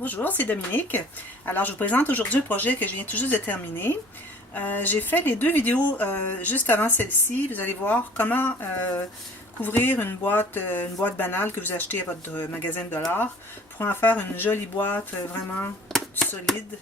Bonjour, c'est Dominique. Alors, je vous présente aujourd'hui un projet que je viens tout juste de terminer. J'ai fait les deux vidéos juste avant celle-ci. Vous allez voir comment couvrir une boîte banale que vous achetez à votre magasin de dollars pour en faire une jolie boîte vraiment solide.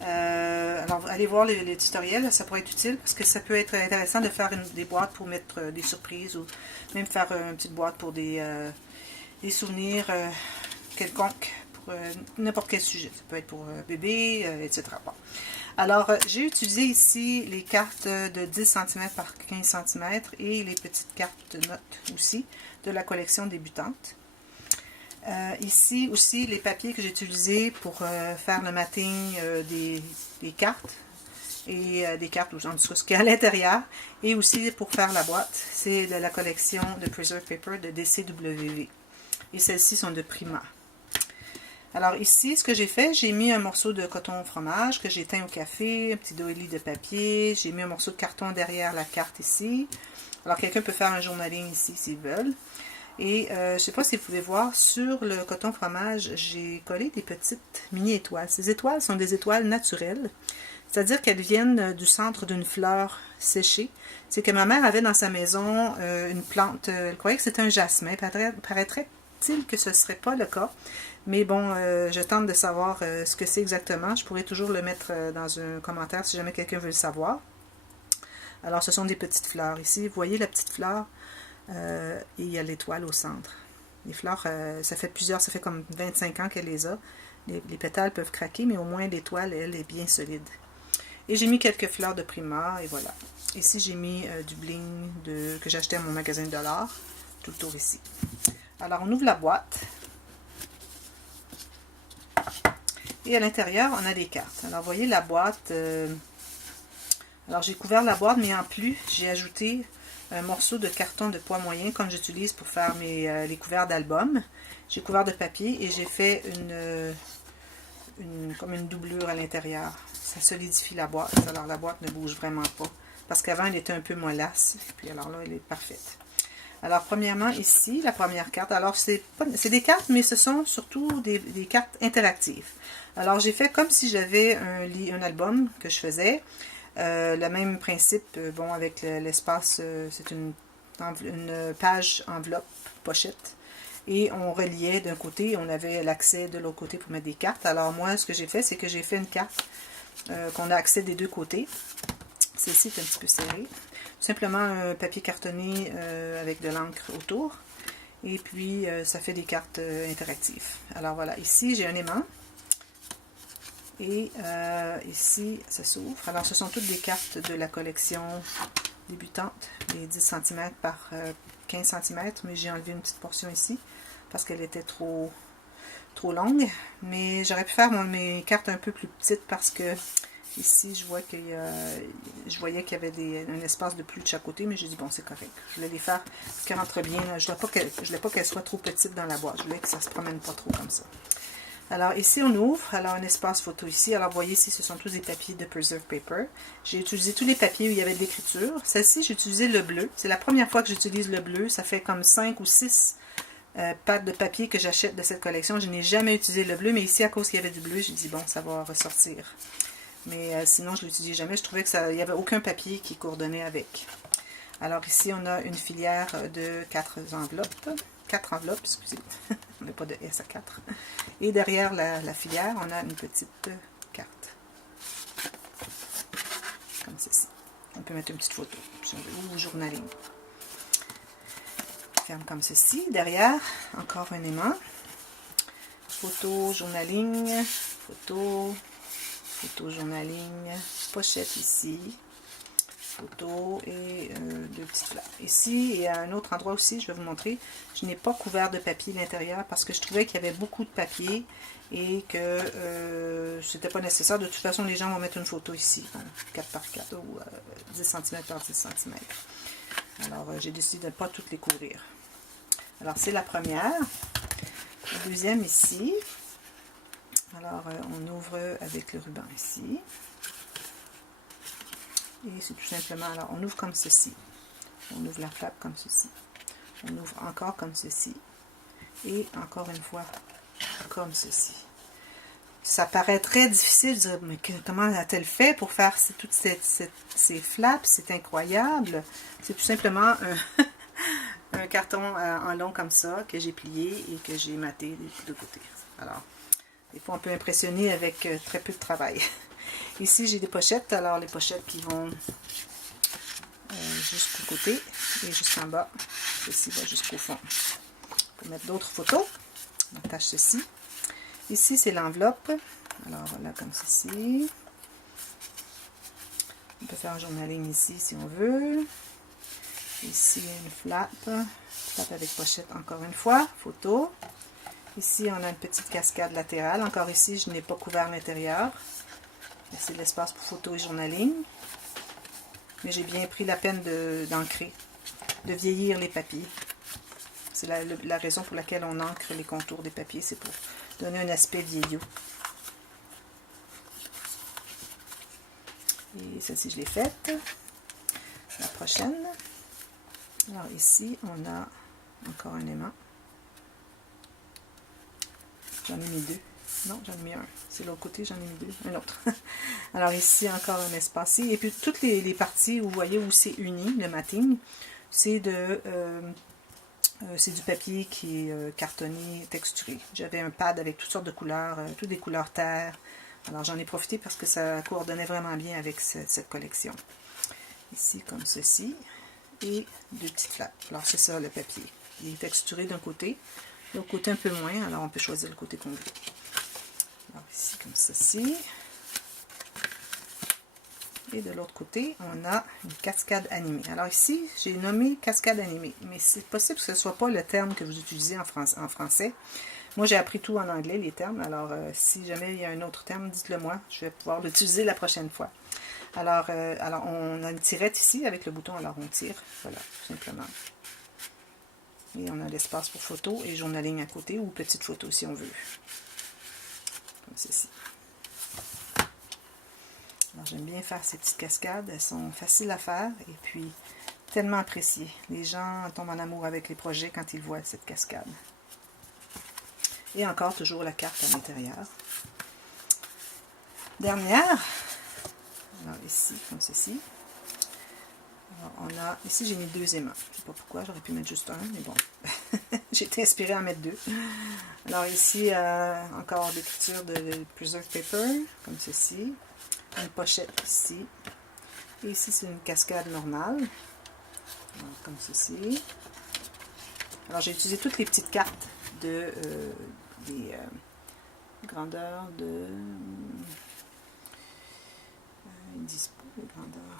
Alors, allez voir les tutoriels, ça pourrait être utile parce que ça peut être intéressant de faire des boîtes pour mettre des surprises ou même faire une petite boîte pour des souvenirs quelconques. N'importe quel sujet. Ça peut être pour bébé, etc. Bon. Alors, j'ai utilisé ici les cartes de 10 cm par 15 cm et les petites cartes de notes aussi de la collection débutante. Ici aussi, les papiers que j'ai utilisés pour faire le matting des cartes et des cartes en dessous, ce qu'il y a à l'intérieur, et aussi pour faire la boîte. C'est de la collection de Preserve Paper de DCWV. Et celles-ci sont de Prima. Alors ici, ce que j'ai fait, j'ai mis un morceau de coton fromage que j'ai teint au café, un petit doily de papier, j'ai mis un morceau de carton derrière la carte ici. Alors quelqu'un peut faire un journaling ici s'ils veulent. Et je ne sais pas si vous pouvez voir, sur le coton fromage, j'ai collé des petites mini-étoiles. Ces étoiles sont des étoiles naturelles, c'est-à-dire qu'elles viennent du centre d'une fleur séchée. C'est que ma mère avait dans sa maison une plante, elle croyait que c'était un jasmin, paraîtrait-il que ce ne serait pas le cas. Mais bon, je tente de savoir ce que c'est exactement. Je pourrais toujours le mettre dans un commentaire si jamais quelqu'un veut le savoir. Alors, ce sont des petites fleurs. Ici, vous voyez la petite fleur et il y a l'étoile au centre. Les fleurs, ça fait comme 25 ans qu'elle les a. Les pétales peuvent craquer, mais au moins l'étoile, elle, est bien solide. Et j'ai mis quelques fleurs de Prima, et voilà. Ici, j'ai mis du bling que j'ai acheté à mon magasin de dollars, tout le tour ici. Alors, on ouvre la boîte. Et à l'intérieur, on a des cartes. Alors, vous voyez la boîte. Alors, j'ai couvert la boîte, mais en plus, j'ai ajouté un morceau de carton de poids moyen, comme j'utilise pour faire les couverts d'album. J'ai couvert de papier et j'ai fait comme une doublure à l'intérieur. Ça solidifie la boîte. Alors, la boîte ne bouge vraiment pas. Parce qu'avant, elle était un peu mollasse. Puis alors là, elle est parfaite. Alors, premièrement, ici, la première carte. Alors, c'est des cartes, mais ce sont surtout des cartes interactives. Alors, j'ai fait comme si j'avais un album que je faisais. Le même principe, bon, avec l'espace, c'est une page enveloppe, pochette. Et on reliait d'un côté, on avait l'accès de l'autre côté pour mettre des cartes. Alors, moi, ce que j'ai fait, c'est que j'ai fait une carte qu'on a accès des deux côtés. Celle-ci est un petit peu serrée. Simplement un papier cartonné avec de l'encre autour. Et puis, ça fait des cartes interactives. Alors voilà, ici, j'ai un aimant. Et ici, ça s'ouvre. Alors, ce sont toutes des cartes de la collection débutante, les 10 cm par 15 cm, mais j'ai enlevé une petite portion ici, parce qu'elle était trop longue. Mais j'aurais pu faire mes cartes un peu plus petites, parce que ici, je voyais qu'il y avait un espace de plus de chaque côté, mais j'ai dit, bon, c'est correct. Je voulais les faire qu'elles rentrent bien. Je ne voulais pas qu'elles soient trop petites dans la boîte. Je voulais que ça ne se promène pas trop comme ça. Alors, ici, on ouvre. Alors, un espace photo ici. Alors, vous voyez ici, ce sont tous des papiers de Preserve Paper. J'ai utilisé tous les papiers où il y avait de l'écriture. Celle-ci, j'ai utilisé le bleu. C'est la première fois que j'utilise le bleu. Ça fait comme 5 ou 6 pattes de papier que j'achète de cette collection. Je n'ai jamais utilisé le bleu, mais ici, à cause qu'il y avait du bleu, j'ai dit, bon, ça va ressortir. Mais sinon, je ne l'utilisais jamais. Je trouvais qu'il n'y avait aucun papier qui coordonnait avec. Alors, ici, on a une filière de 4 enveloppes. 4 enveloppes, excusez. On n'a pas de S à 4. Et derrière la filière, on a une petite carte. Comme ceci. On peut mettre une petite photo, ou journaling. Ferme comme ceci. Derrière, encore un aimant. Photo, journaling, photo, journaling, pochette ici. Photo et deux petites fleurs. Ici et à un autre endroit aussi, je vais vous montrer, je n'ai pas couvert de papier à l'intérieur parce que je trouvais qu'il y avait beaucoup de papier et que c'était pas nécessaire. De toute façon, les gens vont mettre une photo ici, donc 4 par 4 ou 10 cm par 10 cm. Alors, j'ai décidé de ne pas toutes les couvrir. Alors, c'est la première. La deuxième ici. Alors, on ouvre avec le ruban ici. Et c'est tout simplement, alors on ouvre comme ceci. On ouvre la flappe comme ceci. On ouvre encore comme ceci. Et encore une fois, comme ceci. ça paraît très difficile de dire, mais comment a-t-elle fait pour faire toutes ces flaps? C'est incroyable. C'est tout simplement un carton en long comme ça que j'ai plié et que j'ai maté des deux côtés. Alors, des fois on peut impressionner avec très peu de travail. Ici j'ai des pochettes, alors les pochettes qui vont jusqu'au côté et jusqu'en bas. Ceci va jusqu'au fond. On peut mettre d'autres photos. On attache ceci. Ici c'est l'enveloppe. Alors voilà comme ceci. On peut faire un journaling ici si on veut. Ici une flap avec pochette encore une fois, photo. Ici on a une petite cascade latérale, encore ici je n'ai pas couvert l'intérieur. C'est l'espace pour photo et journaling. Mais j'ai bien pris la peine d'ancrer, de vieillir les papiers. C'est la raison pour laquelle on ancre les contours des papiers, c'est pour donner un aspect vieillot. Et celle-ci je l'ai faite. La prochaine. Alors ici, on a encore un aimant. J'en ai mis deux. Non, j'en ai mis un. C'est l'autre côté, j'en ai mis deux. Un autre. Alors ici, encore un espace. Et puis, toutes les parties où vous voyez où c'est uni, le matting, c'est du papier qui est cartonné, texturé. J'avais un pad avec toutes sortes de couleurs, toutes des couleurs terre. Alors j'en ai profité parce que ça coordonnait vraiment bien avec cette collection. Ici, comme ceci. Et deux petites flaps. Alors c'est ça le papier. Il est texturé d'un côté, de l'autre côté un peu moins, alors on peut choisir le côté qu'on veut. Alors ici comme ceci. Et de l'autre côté, on a une cascade animée. Alors ici, j'ai nommé cascade animée, mais c'est possible que ce ne soit pas le terme que vous utilisez en français. Moi j'ai appris tout en anglais, les termes, alors si jamais il y a un autre terme, dites-le moi, je vais pouvoir l'utiliser la prochaine fois. Alors, on a une tirette ici avec le bouton, alors on tire, voilà, tout simplement. Et on a l'espace pour photo et journaling à côté ou petite photo si on veut. Comme ceci. Alors j'aime bien faire ces petites cascades, elles sont faciles à faire et puis tellement appréciées. Les gens tombent en amour avec les projets quand ils voient cette cascade. Et encore toujours la carte à l'intérieur. Dernière. Alors ici, comme ceci. Alors on a, ici j'ai mis deux aimants. Je ne sais pas pourquoi, j'aurais pu mettre juste un, mais bon. J'ai été inspirée à en mettre deux. Alors ici, encore l'écriture de preserve paper, comme ceci. Une pochette ici. Et ici c'est une cascade normale. Alors, comme ceci. Alors j'ai utilisé toutes les petites cartes de des grandeurs de... ils disent pas les grandeurs.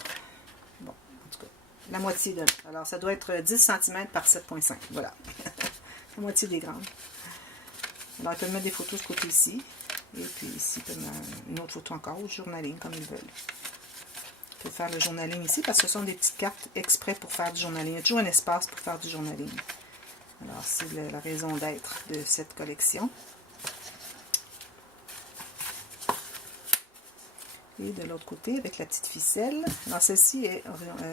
Bon, en tout cas, la moitié de... Alors, ça doit être 10 cm par 7,5. Voilà. La moitié des grandes. Alors, ils peuvent mettre des photos de ce côté ici. Et puis ici, ils peuvent mettre une autre photo encore, ou journaling, comme ils veulent. Ils peuvent faire le journaling ici, parce que ce sont des petites cartes exprès pour faire du journaling. Il y a toujours un espace pour faire du journaling. Alors, c'est la raison d'être de cette collection. Et de l'autre côté, avec la petite ficelle, alors celle-ci est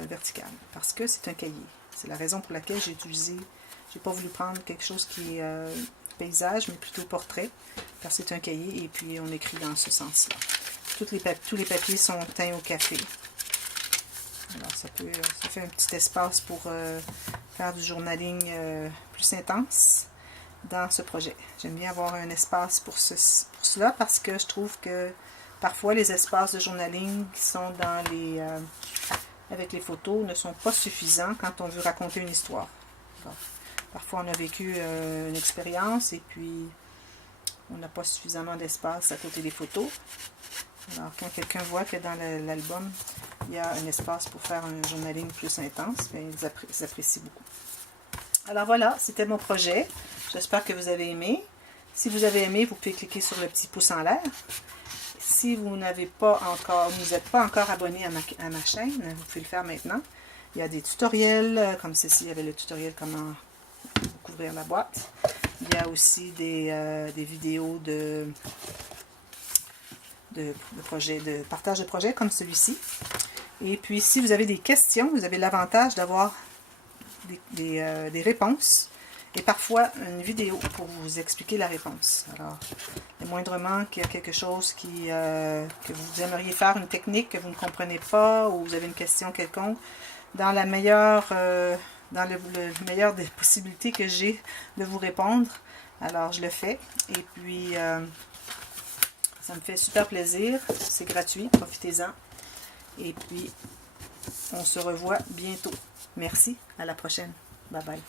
verticale, parce que c'est un cahier. C'est la raison pour laquelle j'ai utilisé, j'ai pas voulu prendre quelque chose qui est paysage, mais plutôt portrait, parce que c'est un cahier, et puis on écrit dans ce sens-là. Tous les papiers sont teints au café. Alors ça fait un petit espace pour faire du journaling plus intense dans ce projet. J'aime bien avoir un espace pour cela, parce que je trouve que parfois, les espaces de journaling qui sont dans avec les photos ne sont pas suffisants quand on veut raconter une histoire. Bon. Parfois, on a vécu une expérience et puis on n'a pas suffisamment d'espace à côté des photos. Alors, quand quelqu'un voit que dans l'album, il y a un espace pour faire un journaling plus intense, bien, ils apprécient beaucoup. Alors voilà, c'était mon projet. J'espère que vous avez aimé. Si vous avez aimé, vous pouvez cliquer sur le petit pouce en l'air. Si vous n'avez pas encore, vous n'êtes pas encore abonné à ma chaîne, vous pouvez le faire maintenant. Il y a des tutoriels, comme ceci, il y avait le tutoriel comment couvrir la boîte. Il y a aussi des vidéos de partage de projets comme celui-ci. Et puis, si vous avez des questions, vous avez l'avantage d'avoir des réponses. et parfois une vidéo pour vous expliquer la réponse. Alors, le moindrement qu'il y a quelque chose que vous aimeriez faire, une technique que vous ne comprenez pas ou vous avez une question quelconque, dans le meilleur des possibilités que j'ai de vous répondre, alors je le fais. Et puis, ça me fait super plaisir. C'est gratuit, profitez-en. Et puis, on se revoit bientôt. Merci, à la prochaine. Bye bye.